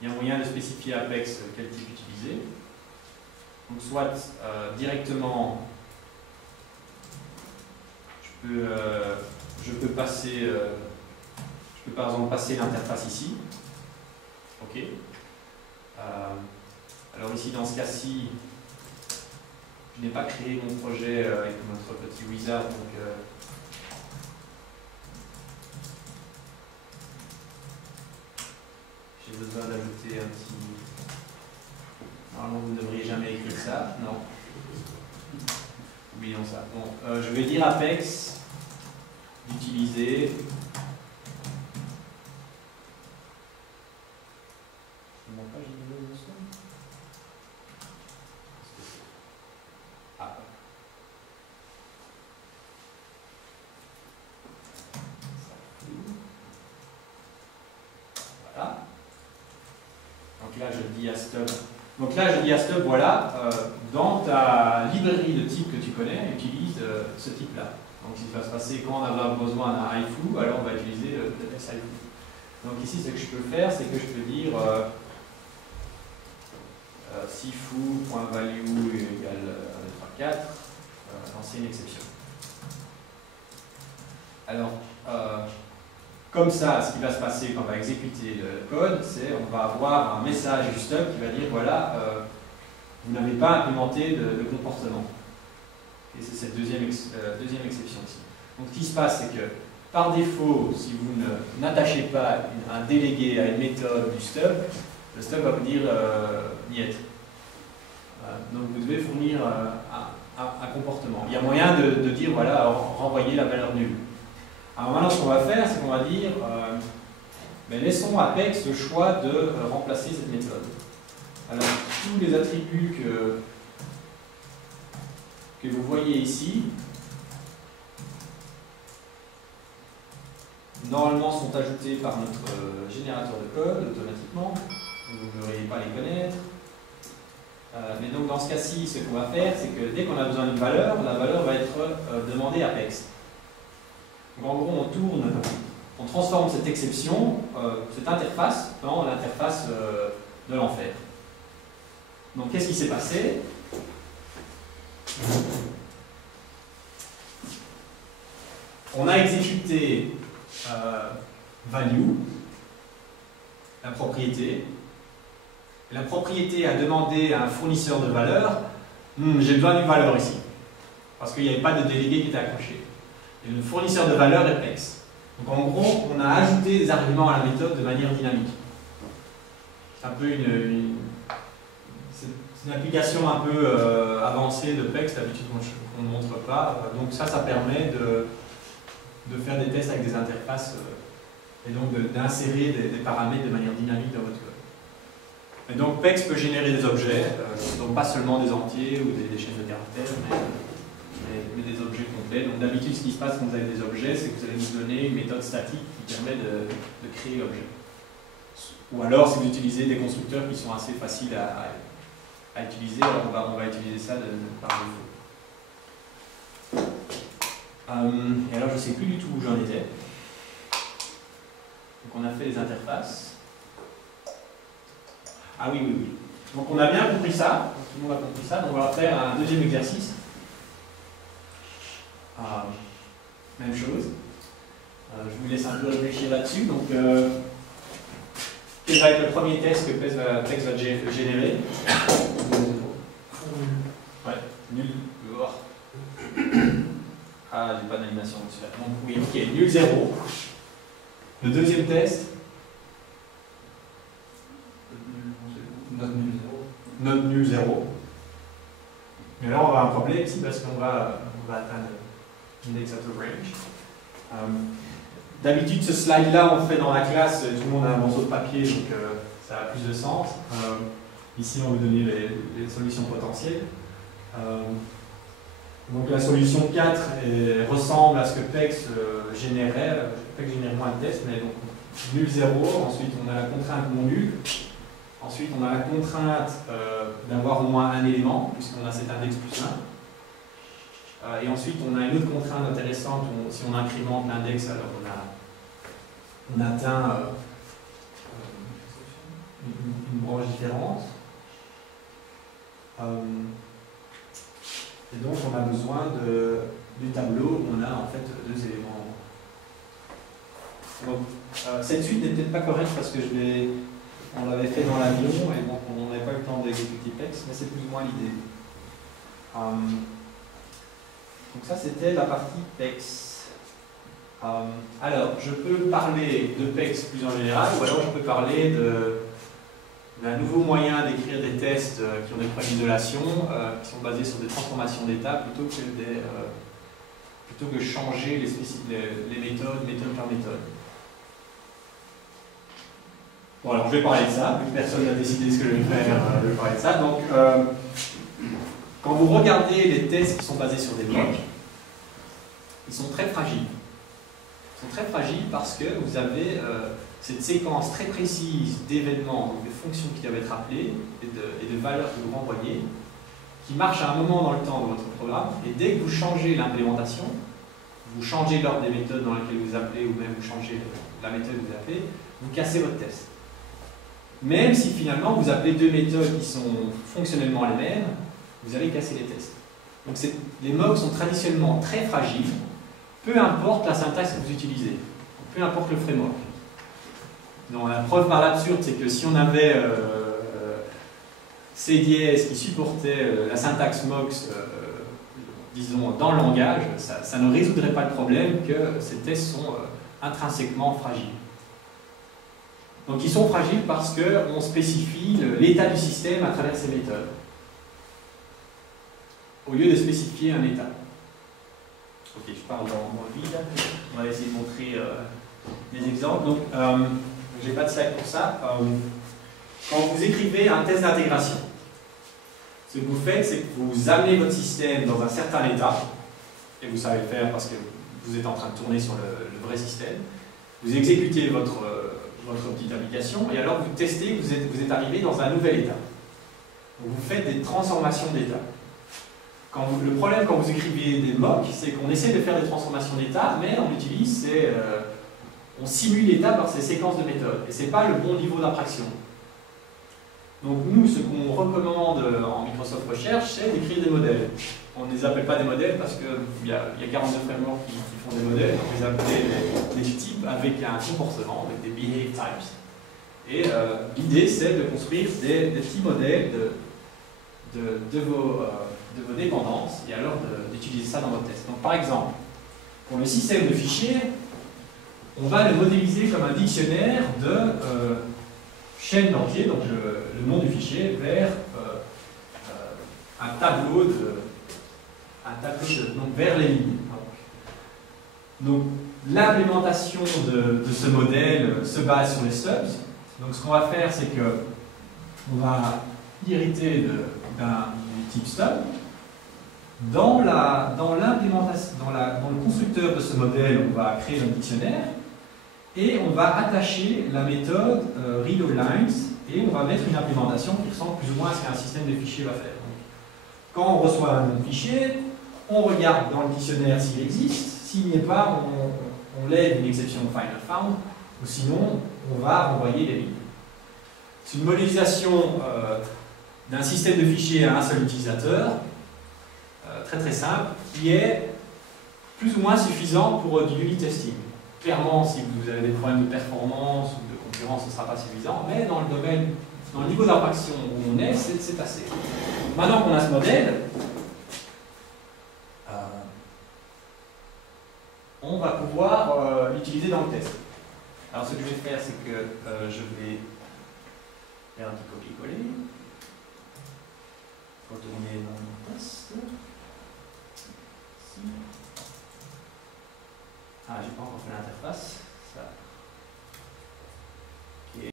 il y a moyen de spécifier Apex quel type utiliser. Donc soit directement, je peux par exemple passer l'interface ici. Ok. Alors ici dans ce cas-ci, je n'ai pas créé mon projet avec notre petit wizard, donc j'ai besoin d'ajouter un petit... Normalement, vous ne devriez jamais écrire ça. Non. Oublions ça. Bon, je vais dire Apex d'utiliser. Voilà. Donc là, je dis à stop. Donc là, je dis à stop, voilà, dans ta librairie de type que tu connais, utilise ce type-là. Donc ce qui va se passer quand on a besoin d'un iFoo, alors on va utiliser le test iFoo. Donc ici, ce que je peux faire, c'est que je peux dire si foo.value égale 1, 2, 3, 4, lancer une exception. Alors, comme ça, ce qui va se passer quand on va exécuter le code, c'est on va avoir un message du stub qui va dire voilà, vous n'avez pas implémenté de comportement. Et c'est cette deuxième exception ici. Donc ce qui se passe, c'est que par défaut, si vous n'attachez pas un délégué à une méthode du stub, le stub va vous dire niet. Donc vous devez fournir un comportement. Il y a moyen de dire voilà, renvoyer la valeur nulle. Alors maintenant, ce qu'on va faire, c'est qu'on va dire laissons Apex le choix de remplacer cette méthode. Alors, tous les attributs que vous voyez ici, normalement sont ajoutés par notre générateur de code automatiquement. Vous ne devriez pas les connaître. Mais donc, dans ce cas-ci, ce qu'on va faire, c'est que dès qu'on a besoin d'une valeur, la valeur va être demandée Apex. Donc, en gros, on transforme cette exception, cette interface, dans l'interface de l'enfer. Donc, qu'est-ce qui s'est passé? On a exécuté value, la propriété. La propriété a demandé à un fournisseur de valeur, j'ai besoin d'une valeur ici, parce qu'il n'y avait pas de délégué qui était accroché. Et le fournisseur de valeur est Apex. Donc en gros, on a ajouté des arguments à la méthode de manière dynamique. C'est un peu une application un peu avancée de Apex, d'habitude on ne montre pas. Donc ça permet de faire des tests avec des interfaces et donc d'insérer des paramètres de manière dynamique dans votre code. Et donc PEX peut générer des objets, donc pas seulement des entiers ou des chaînes de caractères, mais des objets complets. Donc d'habitude, ce qui se passe quand vous avez des objets, c'est que vous allez nous donner une méthode statique qui permet de créer l'objet. Ou alors, si vous utilisez des constructeurs qui sont assez faciles à utiliser, alors on va utiliser ça par défaut. Et alors, je ne sais plus du tout où j'en étais. Donc on a fait les interfaces. Ah oui. Donc on a bien compris ça, tout le monde a compris ça, donc on va faire un deuxième exercice. Même chose. Je vous laisse un peu réfléchir là-dessus. Donc, quel va être le premier test que PEX va générer? Ouais, nul. Ah, j'ai pas d'animation dessus. Donc oui, ok, nul 0. Le deuxième test. Note nul 0. Mais là, on va avoir un problème ici parce qu'on va atteindre l'index out of range. D'habitude, ce slide-là, on le fait dans la classe, tout le monde a un morceau de papier, donc ça a plus de sens. Ici, on veut donner les solutions potentielles. Donc la solution 4 ressemble à ce que PEX générait. PEX génère moins de tests, mais donc nul 0. Ensuite, on a la contrainte non nulle. Ensuite, on a la contrainte d'avoir au moins un élément, puisqu'on a cet index plus 1. Et ensuite, on a une autre contrainte intéressante. Si on incrémente l'index, alors on atteint besoin du tableau où on a en fait deux éléments. Donc, cette suite n'est peut-être pas correcte parce que on l'avait fait dans l'avion et donc on n'avait pas eu le temps d'exécuter PEX, mais c'est plus ou moins l'idée. Donc ça c'était la partie PEX. Alors, je peux parler de PEX plus en général, ou alors je peux parler d'un nouveau moyen d'écrire des tests qui ont des problèmes d'isolation, qui sont basés sur des transformations d'état plutôt que changer les méthodes par méthode. Bon, alors je vais parler de ça, vu que personne n'a décidé ce que je vais faire, je vais parler de ça. Donc, quand vous regardez les tests qui sont basés sur des blocs, ils sont très fragiles. Ils sont très fragiles parce que vous avez cette séquence très précise d'événements, donc de fonctions qui doivent être appelées et de valeurs que vous renvoyez, qui marchent à un moment dans le temps de votre programme, et dès que vous changez l'implémentation, vous changez l'ordre des méthodes dans lesquelles vous appelez, ou même vous changez la méthode que vous appelez, vous cassez votre test. Même si finalement vous appelez deux méthodes qui sont fonctionnellement les mêmes, vous allez casser les tests. Donc les mocks sont traditionnellement très fragiles, peu importe la syntaxe que vous utilisez, peu importe le framework. Donc la preuve par l'absurde, c'est que si on avait C10 qui supportait la syntaxe MOX, disons, dans le langage, ça ne résoudrait pas le problème que ces tests sont intrinsèquement fragiles. Donc ils sont fragiles parce qu'on spécifie l'état du système à travers ces méthodes, au lieu de spécifier un état. Ok, je parle dans le vide. On va essayer de montrer des exemples. Donc, je n'ai pas de slide pour ça. Quand vous écrivez un test d'intégration, ce que vous faites, c'est que vous amenez votre système dans un certain état, et vous savez le faire parce que vous êtes en train de tourner sur le vrai système. Vous exécutez votre petite application, et alors vous testez que vous êtes arrivé dans un nouvel état. Donc, vous faites des transformations d'état. Le problème quand vous écrivez des mocks, c'est qu'on essaie de faire des transformations d'état, mais on simule l'état par ces séquences de méthodes, et ce n'est pas le bon niveau d'abstraction. Donc nous, ce qu'on recommande en Microsoft Recherche, c'est d'écrire des modèles. On ne les appelle pas des modèles parce qu'il y a 42 frameworks qui font des modèles, on les appelle des types avec un comportement, avec des behave types. Et l'idée, c'est de construire des petits modèles de vos dépendances, et alors d'utiliser ça dans votre test. Donc par exemple, pour le système de fichiers, on va le modéliser comme un dictionnaire de chaînes d'entiers, donc le nom du fichier, vers un tableau donc vers les lignes. Donc l'implémentation de ce modèle se base sur les stubs. Donc ce qu'on va faire, c'est que on va hériter d'un type stub. Dans l'implémentation, dans le constructeur de ce modèle, on va créer un dictionnaire et on va attacher la méthode readOLines et on va mettre une implémentation qui ressemble plus ou moins à ce qu'un système de fichiers va faire. Donc, quand on reçoit un nom de fichier, on regarde dans le dictionnaire s'il existe. S'il n'y est pas, on lève une exception final found, ou sinon on va renvoyer les lignes. C'est une modélisation d'un système de fichiers à un seul utilisateur, très très simple, qui est plus ou moins suffisant pour du unit testing. Clairement, si vous avez des problèmes de performance ou de concurrence, ce ne sera pas suffisant, mais dans le niveau d'abstraction où on est, c'est assez. Maintenant qu'on a ce modèle, on va pouvoir l'utiliser dans le test. Alors ce que je vais faire, c'est que je vais faire un petit copier-coller, retourner dans mon test.